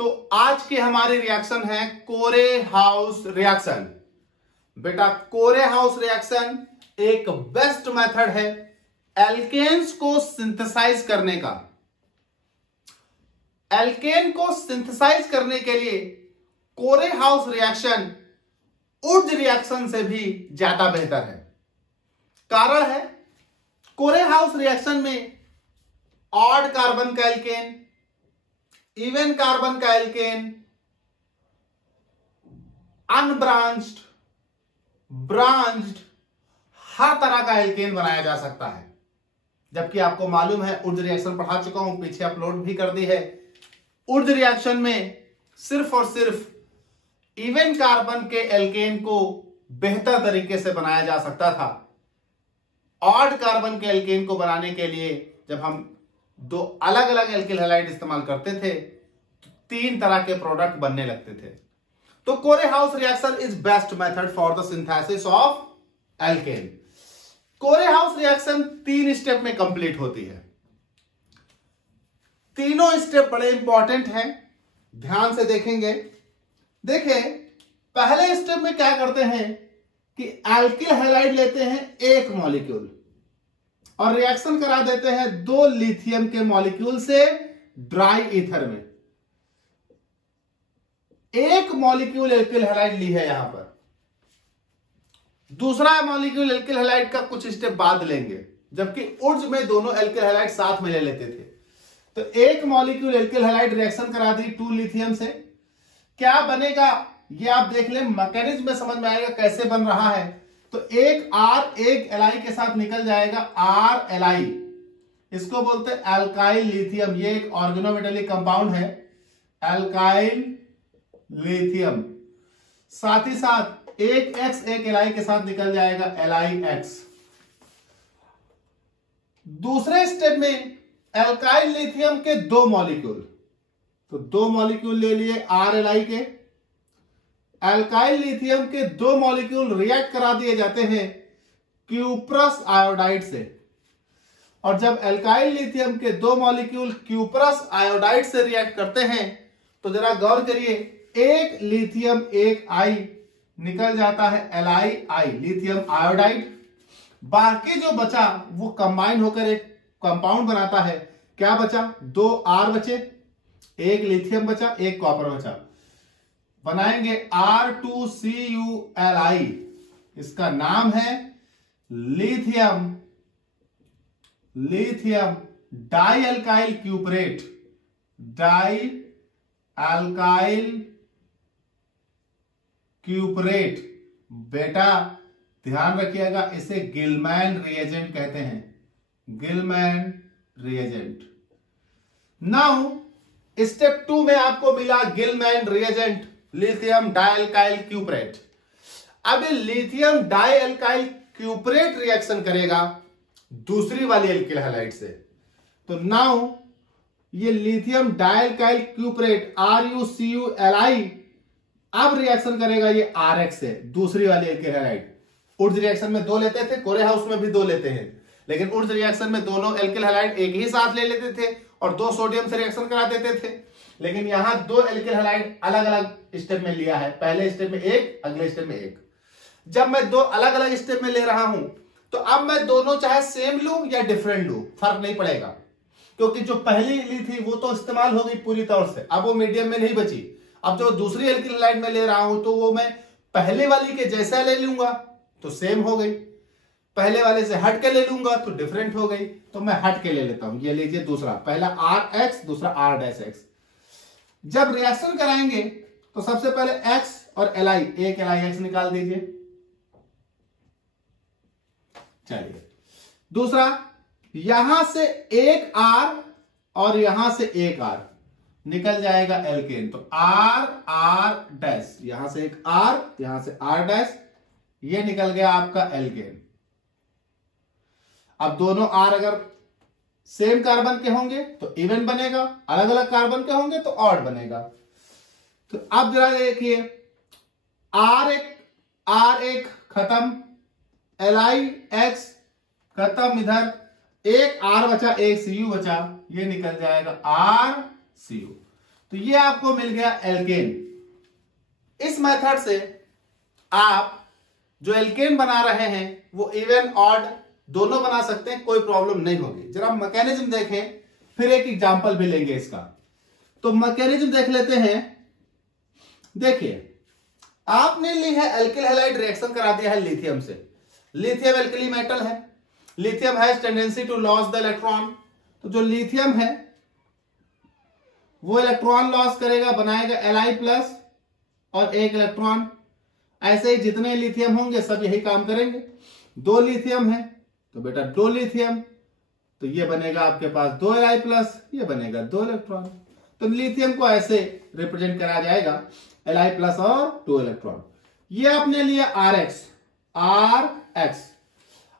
तो आज की हमारी रिएक्शन है कोरे-हाउस रिएक्शन। बेटा कोरे-हाउस रिएक्शन एक बेस्ट मेथड है एल्केन्स को सिंथेसाइज करने का। एल्केन को सिंथेसाइज करने के लिए कोरे-हाउस रिएक्शन उड्ज रिएक्शन से भी ज्यादा बेहतर है। कारण है कोरे-हाउस रिएक्शन में ऑड कार्बन का एल्केन, इवन कार्बन का एल्केन, अनब्रांच्ड, ब्रांच्ड, हर तरह का एल्केन बनाया जा सकता है। जबकि आपको मालूम है उड्ज रिएक्शन पढ़ा चुका हूं, पीछे अपलोड भी कर दी है। उड्ज रिएक्शन में सिर्फ और सिर्फ इवन कार्बन के एल्केन को बेहतर तरीके से बनाया जा सकता था। ऑड कार्बन के एल्केन को बनाने के लिए जब हम दो अलग अलग एल्किल हैलाइड इस्तेमाल करते थे तो 3 तरह के प्रोडक्ट बनने लगते थे। तो Corey House reaction is best method for the synthesis of alkane. Corey House reaction 3 step में कंप्लीट होती है। तीनों स्टेप बड़े इंपॉर्टेंट हैं, ध्यान से देखेंगे। देखिए पहले स्टेप में क्या करते हैं कि एल्किल हैलाइड लेते हैं एक मॉलिक्यूल और रिएक्शन करा देते हैं 2 लिथियम के मॉलिक्यूल से ड्राई ईथर में। एक मॉलिक्यूल एल्किल हैलाइड ली है यहां पर, दूसरा मॉलिक्यूल एल्किल हैलाइड का कुछ स्टेप बाद लेंगे, जबकि उड्ज में दोनों एल्किल हैलाइड साथ में ले लेते थे। तो एक मॉलिक्यूल एल्किल हैलाइड रिएक्शन करा दी 2 लिथियम से, क्या बनेगा ये आप देख लें, मैकेनिज्म में समझ में आएगा कैसे बन रहा है। तो एक R एक Li के साथ निकल जाएगा RLi, इसको बोलते हैं अल्काइल लिथियम। ये एक ऑर्गेनोमेटेलिक कंपाउंड है, अल्काइल लिथियम। साथ ही साथ एक X एक Li के साथ निकल जाएगा LiX। दूसरे स्टेप में अल्काइल लिथियम के 2 मॉलिक्यूल, तो 2 मॉलिक्यूल ले लिए RLi के। अल्काइल लिथियम के 2 मॉलिक्यूल रिएक्ट करा दिए जाते हैं क्यूप्रस आयोडाइड से। और जब अल्काइल लिथियम के 2 मॉलिक्यूल क्यूप्रस आयोडाइड से रिएक्ट करते हैं तो जरा गौर करिए, एक लिथियम एक आई निकल जाता है LiI लिथियम आयोडाइड। बाकी जो बचा वो कंबाइन होकर एक कंपाउंड बनाता है। क्या बचा? 2 R बचे, एक लिथियम बचा, एक कॉपर बचा। बनाएंगे R2CuLi, इसका नाम है lithium dialkyl cuprate, dialkyl cuprate. बेटा ध्यान रखिएगा, इसे गिलमैन रिएजेंट कहते हैं, गिलमैन रिएजेंट। नाउ स्टेप 2 में आपको मिला गिलमैन रिएजेंट लिथियम डाइअल्काइल क्यूपरेट। अब लिथियम डाइअल्काइल क्यूपरेट रिएक्शन करेगा दूसरी वाली एल्किल हैलाइड से। तो नाउ ये लिथियम डाइअल्काइल क्यूपरेट RuCuLi अब रिएक्शन करेगा ये RX से, दूसरी वाली एल्किल हैलाइड। उड्ज रिएक्शन में 2 लेते थे, कोरे-हाउस में भी 2 लेते हैं, लेकिन उड्ज रिएक्शन में दोनों एल्किल हैलाइड एक ही साथ ले लेते थे और 2 सोडियम से रिएक्शन करा देते थे। लेकिन यहां 2 एल्किल हैलाइड अलग अलग स्टेप में लिया है, पहले स्टेप में एक, अगले स्टेप में एक। जब मैं 2 अलग अलग स्टेप में ले रहा हूं तो अब मैं दोनों चाहे सेम लूं या डिफरेंट लूं, फर्क नहीं पड़ेगा, क्योंकि जो पहली ली थी वो तो इस्तेमाल हो गई पूरी तौर से, अब वो मीडियम में नहीं बची। अब जो दूसरी एल्किल हैलाइड में ले रहा हूं तो वो मैं पहले वाली के जैसा ले लूंगा तो सेम हो गई, पहले वाले से हट के ले लूंगा तो डिफरेंट हो गई। तो मैं हट के ले लेता हूं, ये लीजिए दूसरा, पहला RX दूसरा R'X। जब रिएक्शन कराएंगे तो सबसे पहले X और Li, एक LiX निकाल दीजिए। चलिए दूसरा, यहां से एक R और यहां से एक R निकल जाएगा एल्केन, तो R', यहां से एक R यहां से R', ये निकल गया आपका एल्केन। अब दोनों R अगर सेम कार्बन के होंगे तो इवन बनेगा, अलग अलग कार्बन के होंगे तो ऑड बनेगा। तो अब जरा देखिए, R1 खत्म, LiX खत्म, इधर एक R बचा, एक Cu बचा, ये निकल जाएगा RCu। तो ये आपको मिल गया एल्केन। इस मेथड से आप जो एल्केन बना रहे हैं वो इवन ऑड दोनों बना सकते हैं, कोई प्रॉब्लम नहीं होगी। जरा मैकेनिज्म देखें, फिर एक एग्जांपल भी लेंगे इसका। तो मैकेनिज्म देख लेते हैं। देखिए, आपने ली है एल्किल हैलाइड, रिएक्शन करा दिया है लिथियम से। लिथियम एल्कली मेटल है, lithium has tendency to loss the electron. तो जो लिथियम है वो इलेक्ट्रॉन लॉस करेगा, बनाएगा Li+ और एक इलेक्ट्रॉन। ऐसे ही जितने लिथियम होंगे सब यही काम करेंगे। 2 लिथियम है तो बेटा 2 लिथियम, तो ये बनेगा आपके पास 2 Li+, ये बनेगा 2 इलेक्ट्रॉन। तो लिथियम को ऐसे रिप्रेजेंट करा जाएगा Li+ और 2 इलेक्ट्रॉन। ये आपने लिया RX।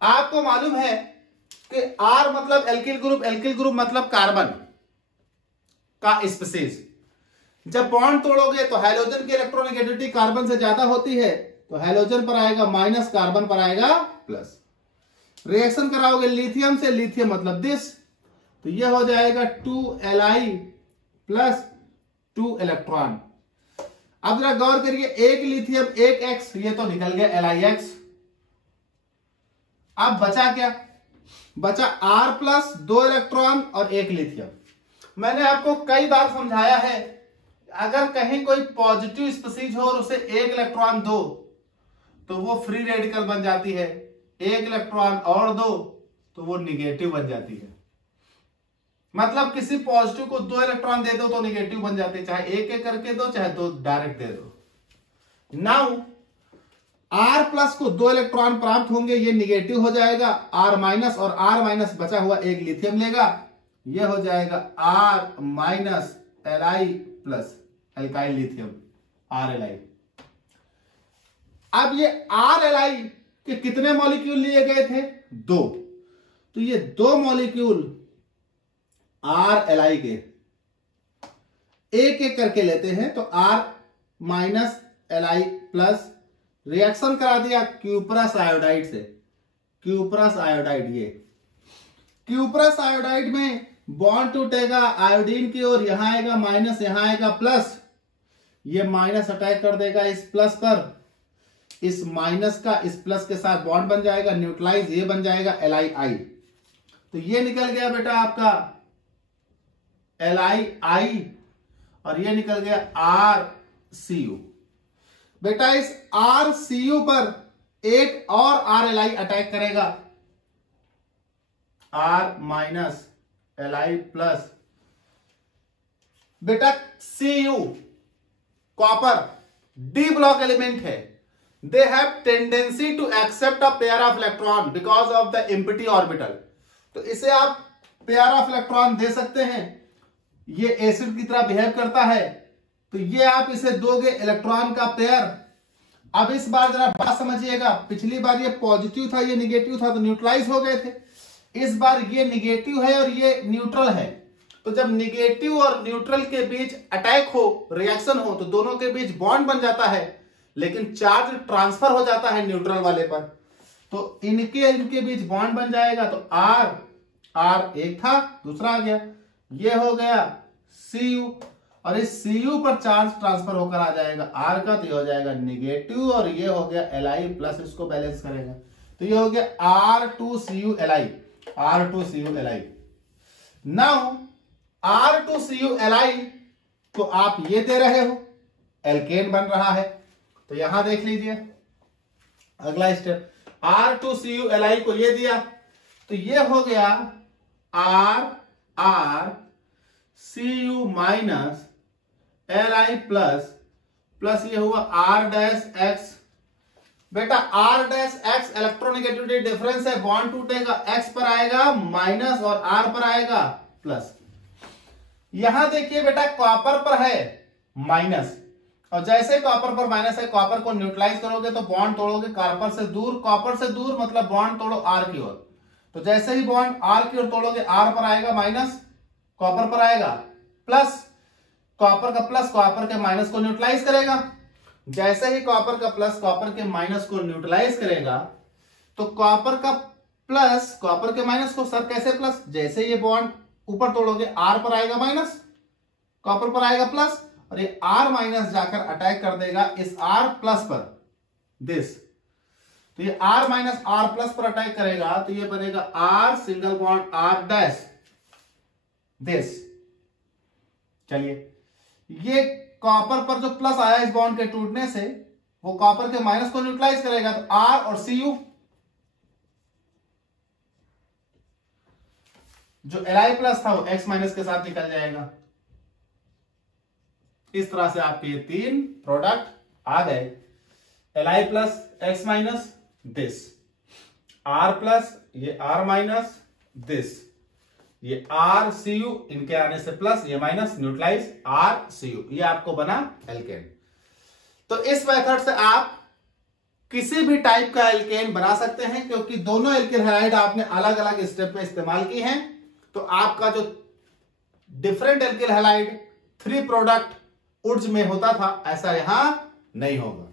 आपको मालूम है कि R मतलब एल्किल ग्रुप मतलब कार्बन का स्पीशीज। जब बॉन्ड तोड़ोगे तो हैलोजन की इलेक्ट्रोनेगेटिविटी कार्बन से ज्यादा होती है, तो हैलोजन पर आएगा माइनस, कार्बन पर आएगा प्लस। रिएक्शन कराओगे लिथियम से, लिथियम मतलब दिस, तो यह हो जाएगा 2Li प्लस 2 इलेक्ट्रॉन। अब जरा गौर करिए, एक लिथियम एक X, ये तो निकल गया LiX। अब बचा क्या? बचा R+ 2 इलेक्ट्रॉन और एक लिथियम। मैंने आपको कई बार समझाया है, अगर कहीं कोई पॉजिटिव स्पीशीज हो और उसे एक इलेक्ट्रॉन दो तो वो फ्री रेडिकल बन जाती है, एक इलेक्ट्रॉन और दो तो वो निगेटिव बन जाती है। मतलब किसी पॉजिटिव को 2 इलेक्ट्रॉन दे दो तो निगेटिव बन जाती है, चाहे एक एक करके दो चाहे 2 डायरेक्ट दे दो। नाउ R+ को 2 इलेक्ट्रॉन प्राप्त होंगे, ये निगेटिव हो जाएगा। R- और R- बचा हुआ एक लिथियम लेगा, ये हो जाएगा R- Li+ alkyl lithium RLi। अब ये RLi के कितने मॉलिक्यूल लिए गए थे? 2। तो ये 2 मॉलिक्यूल RLi के एक एक करके लेते हैं, तो R- Li+ रिएक्शन करा दिया क्यूपरस आयोडाइड से। क्यूपरस आयोडाइड, ये क्यूपरस आयोडाइड में बॉन्ड टूटेगा आयोडीन की ओर, यहां आएगा माइनस, यहां आएगा प्लस। ये माइनस अटैक कर देगा इस प्लस पर, इस माइनस का इस प्लस के साथ बॉन्ड बन जाएगा, न्यूट्रलाइज, ये बन जाएगा Li। तो ये निकल गया बेटा आपका Li और ये निकल गया RCU। बेटा इस RCU पर एक और RLi अटैक करेगा, R- Li+। बेटा Cu copper D block element है, they have tendency to accept a pair of electron because of the empty orbital. तो इसे आप पेयर ऑफ इलेक्ट्रॉन दे सकते हैं, ये एसिड की तरह बिहेव करता है, तो ये आप इसे दोगे इलेक्ट्रॉन का पेयर। अब इस बार जरा बात समझिएगा, पिछली बार ये पॉजिटिव था ये निगेटिव था तो न्यूट्रलाइज हो गए थे, इस बार ये निगेटिव है और ये न्यूट्रल है। तो जब निगेटिव और न्यूट्रल के बीच अटैक हो, रिएक्शन हो, तो दोनों के बीच बॉन्ड बन जाता है, लेकिन चार्ज ट्रांसफर हो जाता है न्यूट्रल वाले पर, तो इनके बीच बॉन्ड बन जाएगा। तो R एक था, दूसरा आ गया, ये हो गया Cu, और इस Cu पर चार्ज ट्रांसफर होकर आ जाएगा R का, तो ये हो जाएगा निगेटिव, और ये हो गया Li+, इसको बैलेंस करेगा, तो ये हो गया R2CuLi। R2CuLi। नाउ R2CuLi को आप ये दे रहे हो, एल्केन बन रहा है, तो यहां देख लीजिए अगला स्टेप, R2CuLi को ये दिया, तो ये हो गया RCU- Li+ ये हुआ R'(X). बेटा R'(X) इलेक्ट्रोनेगेटिविटी डिफरेंस है, बॉन्ड टूटेगा, X पर आएगा माइनस और R पर आएगा प्लस। यहां देखिए बेटा कॉपर पर है माइनस, और जैसे कॉपर पर माइनस है, कॉपर को न्यूट्रलाइज करोगे तो बॉन्ड तोड़ोगे कॉपर से दूर मतलब बॉन्ड तोड़ो R की ओर, तो जैसे ही बॉन्ड R की ओर तोड़ोगे R पर आएगा माइनस, कॉपर पर आएगा प्लस, कॉपर का प्लस कॉपर के माइनस को न्यूट्रलाइज करेगा। जैसे ही कॉपर का प्लस कॉपर के माइनस को न्यूट्रलाइज करेगा, तो कॉपर का प्लस कॉपर के माइनस को, सर कैसे प्लस, जैसे ये बॉन्ड ऊपर तोड़ोगे R पर आएगा माइनस, कॉपर पर आएगा प्लस, और ये R माइनस जाकर अटैक कर देगा इस R प्लस पर, दिस। तो ये R माइनस R प्लस पर अटैक करेगा तो ये बनेगा R single bond R dash, this. चलिए, ये कॉपर पर जो प्लस आया इस बॉन्ड के टूटने से, वो कॉपर के माइनस को न्यूट्रलाइज करेगा, तो R और Cu जो Li प्लस था वो X माइनस के साथ निकल जाएगा। इस तरह से आपके ये तीन प्रोडक्ट आ गए, Li plus X minus, this, R plus ये R माइनस, दिस, ये RCu, इनके आने से प्लस, ये माइनस, न्यूट्रलाइज RCu, ये आपको बना एल्केन। तो इस मेथड से आप किसी भी टाइप का एल्केन बना सकते हैं, क्योंकि दोनों एल्किल हैलाइड आपने अलग अलग स्टेप में इस्तेमाल की हैं। तो आपका जो डिफरेंट एल्किल हैलाइड 3 प्रोडक्ट उर्ज में होता था, ऐसा यहां नहीं होगा।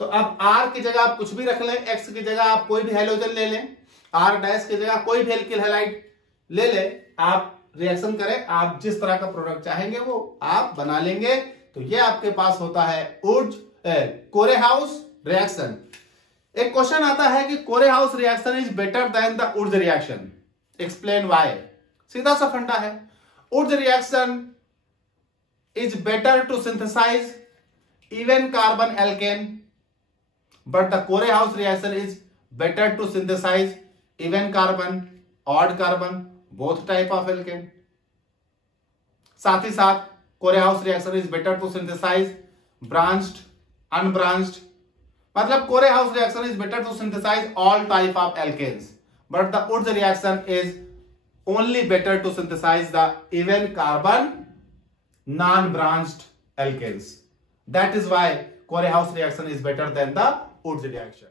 तो अब R की जगह आप कुछ भी रख लें, X की जगह आप कोई भी हैलोजन ले लें, R डैश की जगह कोई भी एल्किल हैलाइड ले ले, आप रिएक्शन करें, आप जिस तरह का प्रोडक्ट चाहेंगे वो आप बना लेंगे। तो ये आपके पास होता है कोरेहाउस रिएक्शन। एक क्वेश्चन आता है कि Corey House reaction is better than the Wurtz reaction, explain why. सीधा सा फंडा है, Wurtz reaction is better to synthesize even carbon alkane, but the Corey House reaction is better to synthesize even carbon, odd carbon, both type of alkane. साथ ही साथ Corey House reaction is better to synthesize branched, unbranched, मतलब Corey House reaction is better to synthesize all type of alkanes, but the Wurtz reaction is only better to synthesize the even carbon non-branched alkanes. That is why Corehouse reaction is better than the Wurtz reaction.